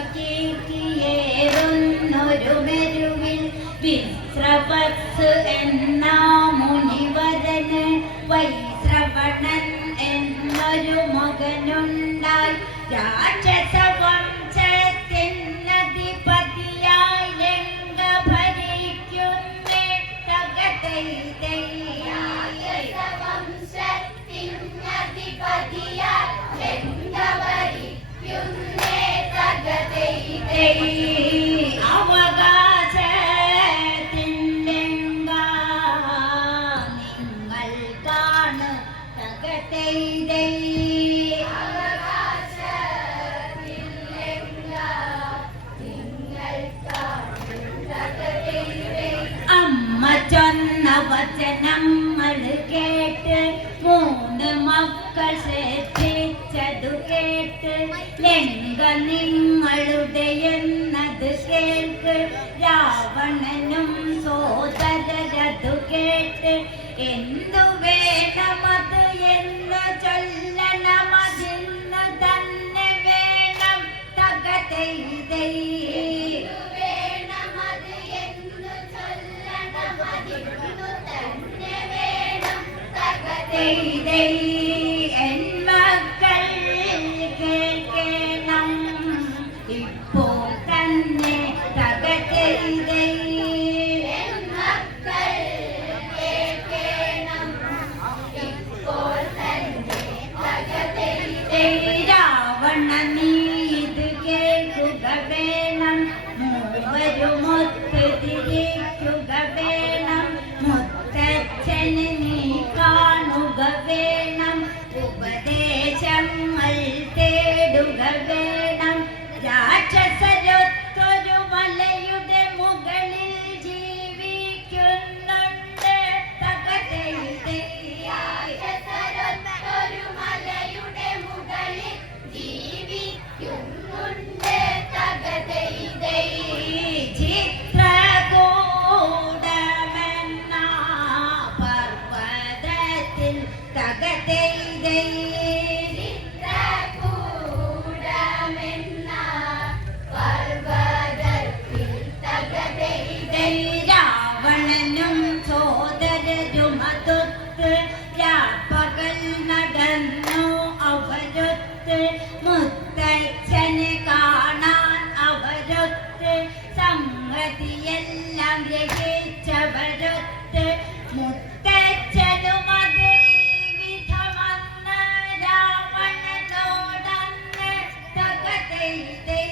വിശ്വകീർത്തിയേറുന്നൊരു മെരുവിൽ വിശ്രവത്സ് എന്ന മുനിവരന് വൈശ്രവണൻ എന്നൊരു മകനുണ്ടായി. രാക്ഷസ വംശത്തിനധിപതിയായി ലങ്ക ഭരിക്കുന്നേ തകതൈതൈ. അവകാശത്തിൻ ലങ്ക നിങ്ങൾക്കാണ് തകതൈതൈ. അമ്മ ചൊന്ന വചനങ്ങൾ കേട്ട് മൂന്ന് മക്കൾ ശ്രദ്ധിച്ചതു കേട്ട് ലങ്ക നിങ്ങളുടെ എന്നത് കേൾക്ക്. രാവണനും സോദരരതു കേട്ട് എന്തു വേണമത് എന്ന് ചൊല്ലണമതിന്ന് തന്നെ വേണം തകതൈതൈ. എൻ മക്കൾ കേൾക്കണം ഇപ്പോൾ തന്നെ തകതൈതൈ. രാവണ നീ ഇത് കേൾക്കുക വേണം, മൂവരുമൊത്ത് തിരിക്കുക വേണം. മുത്തച്ഛന് നീ കാണുക വേണം, ഉപദേശങ്ങൾ തേടുക വേണം. രാക്ഷസരൊത്തൊരു മലയുടെ മുകളിൽ ജീവിക്കുന്നുണ്ട് തകതൈതൈ. ചിത്രകൂടമെന്ന പർവ്വതത്തിൽ തകതൈതൈ. രാവണനും സോദരരുമതൊത്ത് രാപ്പകൽ നടന്നു അവരൊത്ത്. മുത്തച്ഛന് കാണാൻ അവരൊത്ത്, സംഗതിയെല്ലാം ഗ്രഹിച്ചവരൊത്ത്. മുത്തച്ഛനും അതേ വിധമന്ന് രാവണനോടന്ന് തകതൈതൈ.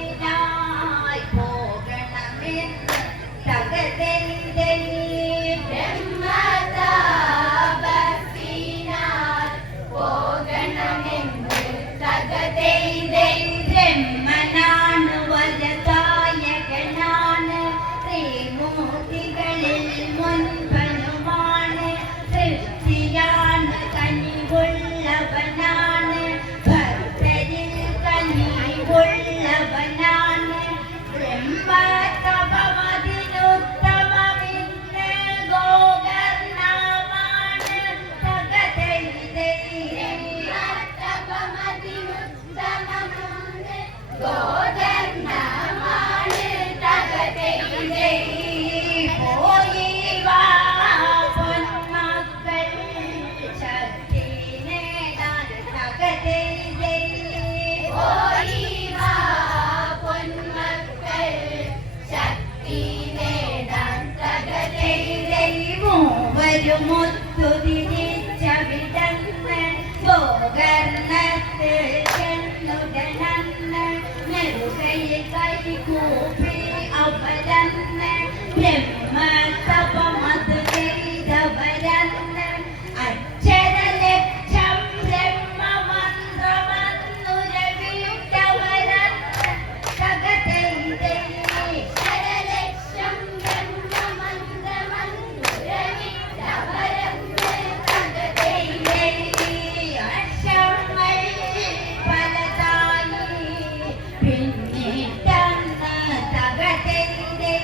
ബ്രഹ്മതാപത്തിനായി പോകണമെന്ന് തകതൈതൈ. ബ്രഹ്മനാണ് വരദായകനാണ്, ത്രിമൂർത്തികളിൽ മുൻപനുമാണ്. സൃഷ്ടിയാണ് കനിവുള്ളവനാണ്, ഭക്തരിൽ കനിവുള്ളവനാണ്. ബ്രഹ്മതപമതിനുത്തമമിന്ന് ഗോകർണമാണ് തകതൈതൈ. പോയി വാ പൊന്മക്കൾ ശക്തി നേടാൻ തകതൈതൈ. മൂവരുമൊത്തു തിരിച്ചവിടന്ന് ഗോകർണത്തിൽ ചെന്നുടനന്ന്. നെറുകയിൽ കൈകൂപ്പി അവരന്ന് ബ്രഹ്മതപമത് ചെയ്തവരന്ന്. അക്ഷരലക്ഷം ബ്രഹ്മമന്ത്രമന്നുരവിട്ടവരന്ന് തകതൈതൈ. പലതായി പിന്നിട്ടന്ന് തകതൈതൈ.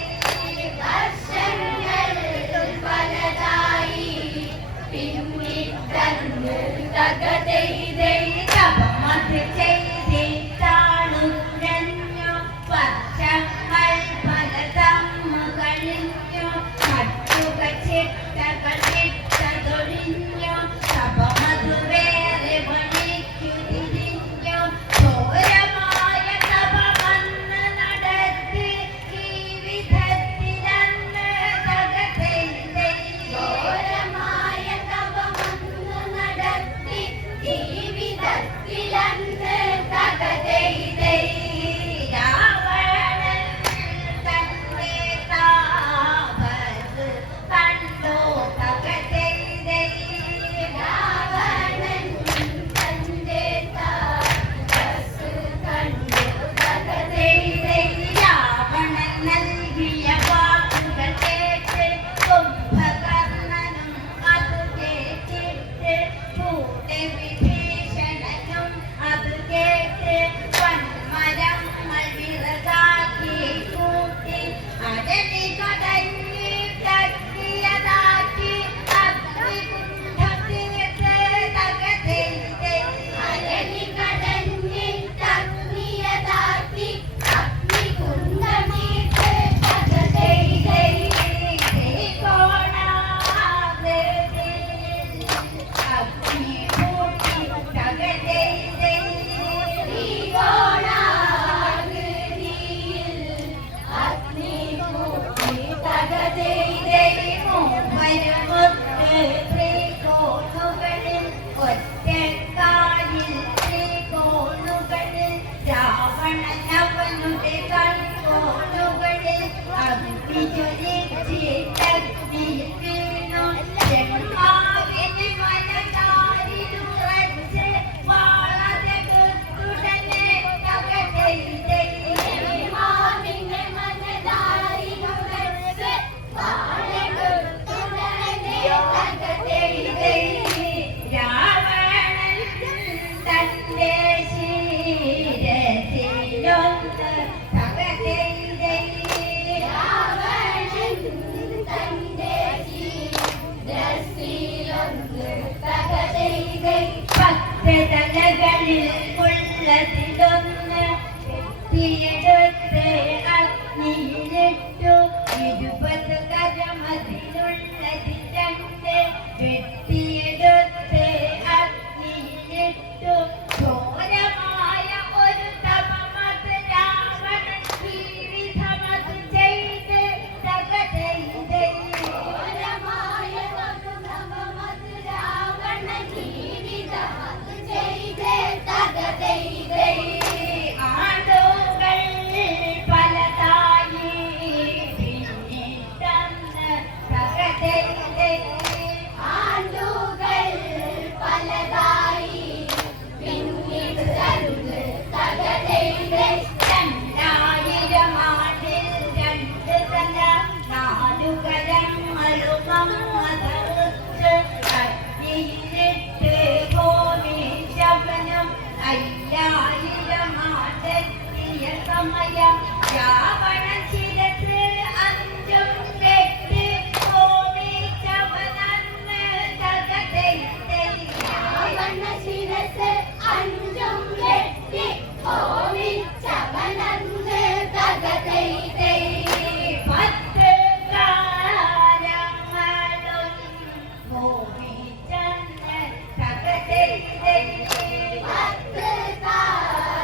തലകളിൽ ഉള്ളതിലൊന്ന് എത്തിയെടുത്ത് അഗ്നിയിലിട്ടു 20 കരമതിലുള്ളതിൽ 2 വെട്ടിയെടുത്ത് അഗ്നിയിലിട്ടു ഘോരമായ ഒരു തപമത് രാവണൻ ജീവിതമത് ചെയ്ത് തകതൈതൈ ഘോരമായ ഒരു തപമത് രാവണൻ ജീവിതമത് ചെയ്ത് തകതൈതൈ ആടുകൾ പലതായി പിന്നിട്ടന്ന് തകതൈതൈ ആടുകൾ പലതായി പിന്നിട്ടന്ന് തകതൈതൈ 2000 ആണ്ടിൽ 2 തല 4 കരങ്ങളും മതറുത്ത് അഗ്നിയിലിട്ട് ഭൂമി ശവനം 5000 ആണ്ടെത്തിയ സമയം രാവണൻ ശിരസ് 5 വെട്ടി ഭൂമി ശവനന്ന് തകതൈതൈ രാവണ ശിരസ് 5 വെട്ടി ഭൂമി ശവനന്ന് തകതൈതൈ 10 കാലങ്ങളും ഭൂമി ചന്ദ്ര തകതൈതൈ 10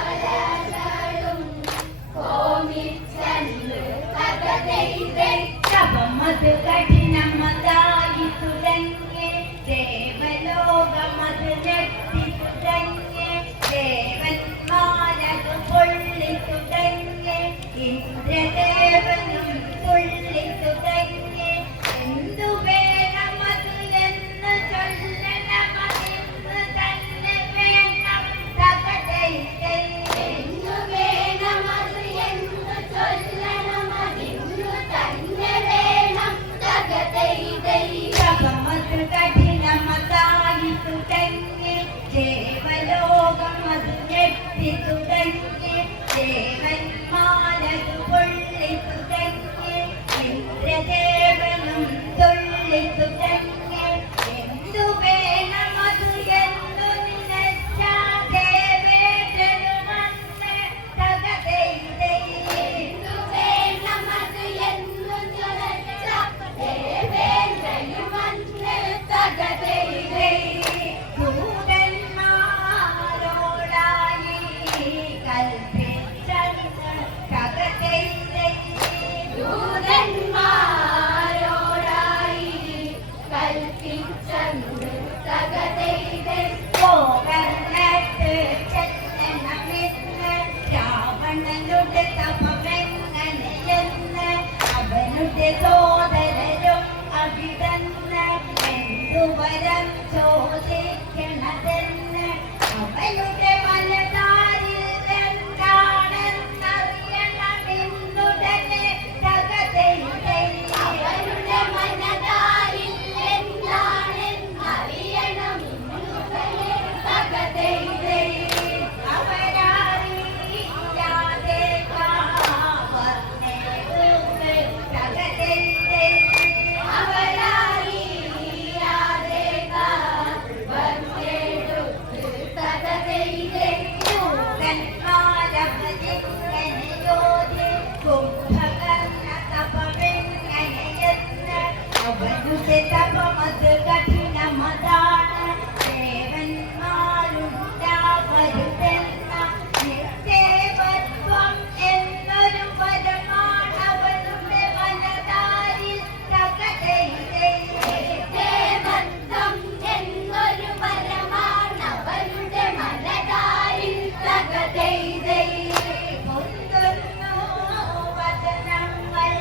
കാലങ്ങളും ഭൂമി ചന്ദ്ര തകതൈതൈ ശവമത് കഠിനമതായി തുടങ്ങി ദേവലോകമത് ഞെട്ടി തുടങ്ങി ദേവന്മാരത് പൊള്ളി തുടങ്ങി ഇന്ദ്രദേവനും തുള്ളി തുടങ്ങി എന്തു വേണമത് എന്ന് ചൊല്ലണമതിന്ന് തന്നെ വേണം തകതൈതൈ എന്തു വേണമത് എന്ന് ചൊല്ലണമതിന്ന് തന്നെ വേണം തകതൈതൈ ശവമത് കഠിനമതായി തുടങ്ങി ദേവലോകമത് ഞെട്ടി തുടങ്ങി ദേവന്മാരത് പൊള്ളി തുടങ്ങി ഇന്ദ്രദേവനും തുള്ളി തുടങ്ങി എന്തു വേണമത് എന്നു നിനച്ചാതെ വേദനുമന്ന് തകതൈതൈ എന്തു വേണമത് എന്നു നിനച്ചാതെ വേദനുമന്ന് തകതൈതൈ ദൂതന്മാരോടായി കൽപ്പിച്ചന്ന് തകതൈതൈ ദൂതന്മാരോടായി കൽപ്പിച്ചന്ന് തകതൈതൈ പോകർന്നിട്ട് ചെല്ലണമെന്ന് രാവണനുടെ തപമെങ്ങനെയെന്ന് അവനുടെ സോദരരും അവിടന്ന് എന്തുവരം ചോദിക്കണതെന്ന് അവനുടെ വലതാരിൽ എന്താണെന്നറിയണമെന്നുടനെ തകതൈതൈ അവനുടെ മനതാരിൽ എന്താണെന്നറിയണമെന്നുടനെ തകതൈതൈ അവരറിയാതെ കാവർന്നേടുക്ക് തകതൈതൈ അവരറിയാതെ കാവർന്നേടുക്ക് തകതൈതൈ ദൂതന്മാരവരിങ്ങനെ കുംഭകർണ തപമെങ്ങനെയെന്ന് അവനുടെ തപമത് കഠിനമതാണ് ദേവന്മാരുണ്ടാവരുതെന്ന നിത്യവത്വം എന്നൊരു വരമാണ് അവനുടെ വലതാരിൽ തകതൈതൈ നിത്യവത്വം എന്നൊരു വരമാണ് അവനുടെ വലതാരിൽ തകതൈതൈ മുന്തുന്നു വദനങ്ങൾ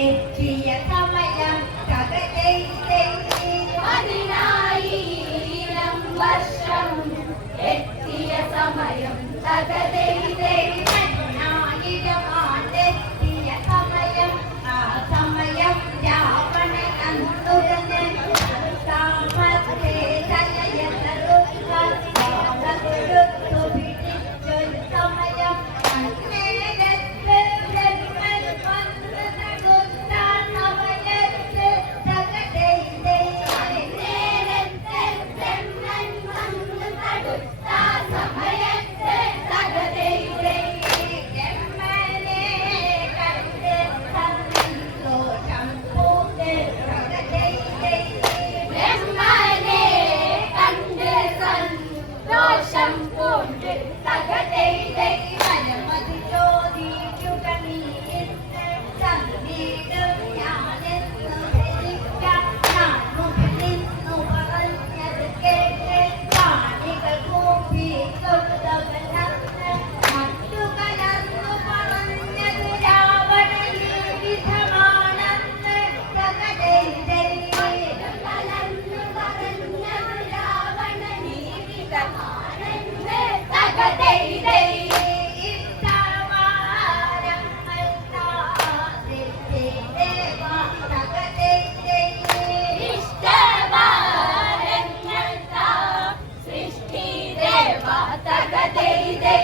എത്തിയ സമയം പതിനായിരം വർഷം എത്തിയ സമയം തകതൈതൈ ആയിരമാണ്ടെത്തിയ സമയം ആ സമയം രാവണൻ അന്തുടന് താമസത്തെ തലയെടുത്തു പിടിച്ചൊരു സമയം അന്നേരത്ത് ബ്രഹ്മൻ വന്ന് നടുത്ത സമയത്ത് തകതൈതൈ നേരത്തെ ബ്രഹ്മൻ വന്ന് തടുത്ത സമയത്ത് തകതൈതൈ ബ്രഹ്മനെ കണ്ട് സന്തോഷം പൂണ്ട് തകതൈതൈ ബ്രഹ്മനെ കണ്ട് സന്തോഷം പൂണ്ട് തകതൈതൈ പരമതി ചോദിക്കുക നീ എന്ന് സംഗീതം ഞാനെന്നു ധരിക്കാം ഞാൻ മുഖനിന്നു പറഞ്ഞത് കേട്ട് കാണികൾ കൂപ്പി തൊഴുതവനന്ന് മറ്റു കലർന്നു പറഞ്ഞത് രാവണൻ ഈ വിധമാണെന്ന് തകതൈതൈ കലർന്നു പറഞ്ഞു രാവണനീ വിധമാണെന്ന് തകതൈതൈ ഇഷ്ടവാരങ്ങൾ താ സൃഷ്ടി ദേവ തകതൈതൈ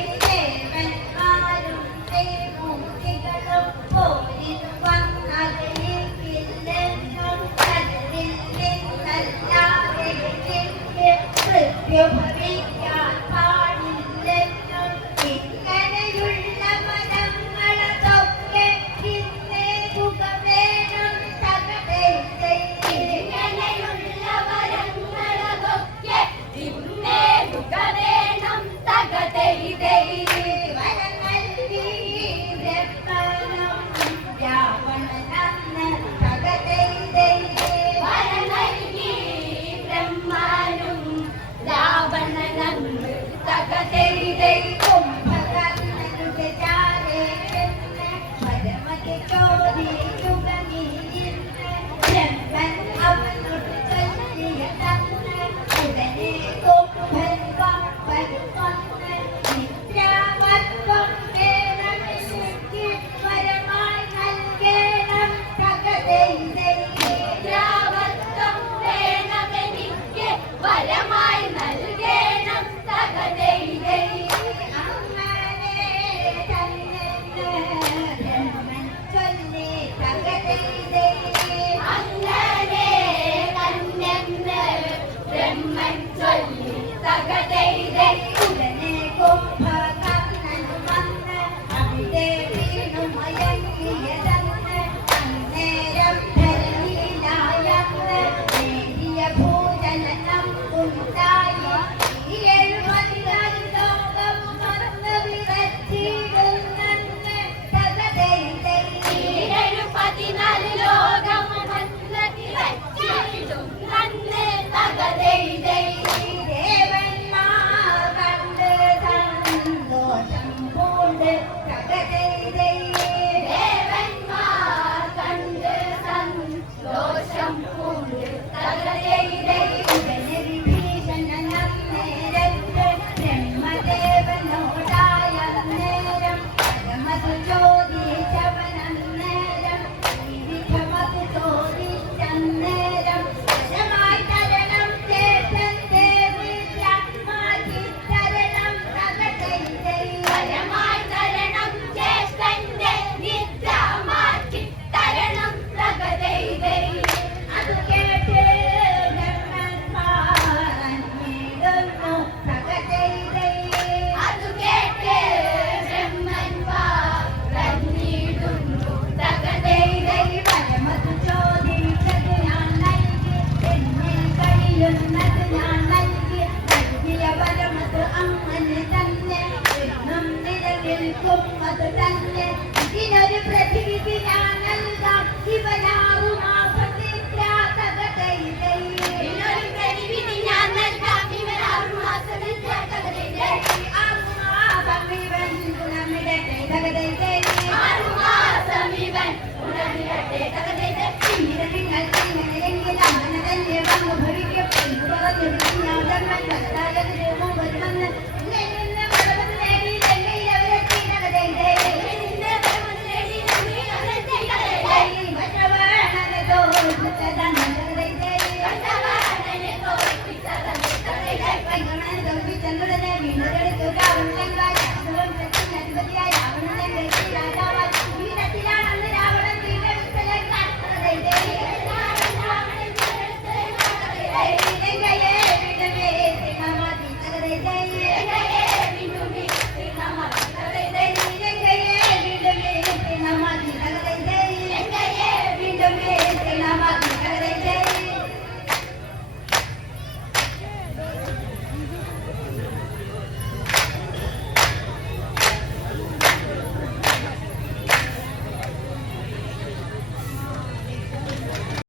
ഭവിക്കാൻ പാടില്ലെന്നും ഇങ്ങനെയുള്ള മനങ്ങളതൊക്കെ ഇന്നേ സുഖവേണം തകതൈതൈ ഇങ്ങനെയുള്ള വരങ്ങളതൊക്കെ ഇന്നേ വേണം തകതൈതൈ വരങ്ങൾക്കീ ബ്രഹ്മനും രാവണനന്ന് തകതൈതൈ വരനൽകി ബ്രഹ്മാനും രാവണനന്ന് തകതൈതൈ കുംഭകർണനുടെ ചാരേ ചെന്ന് പരമതി ചോദിക്കുക നീ ഇന്ന് ബ്രഹ്മൻ അവനോട് ചൊല്ലിയതന്ന് ഉടനെ കുംഭൻ കപ്പൽ വന്ന് രമണൻ തമ്പിച്ചെന്നുടനെ വീണതെടുത്തു കാവുള്ളങ്കായി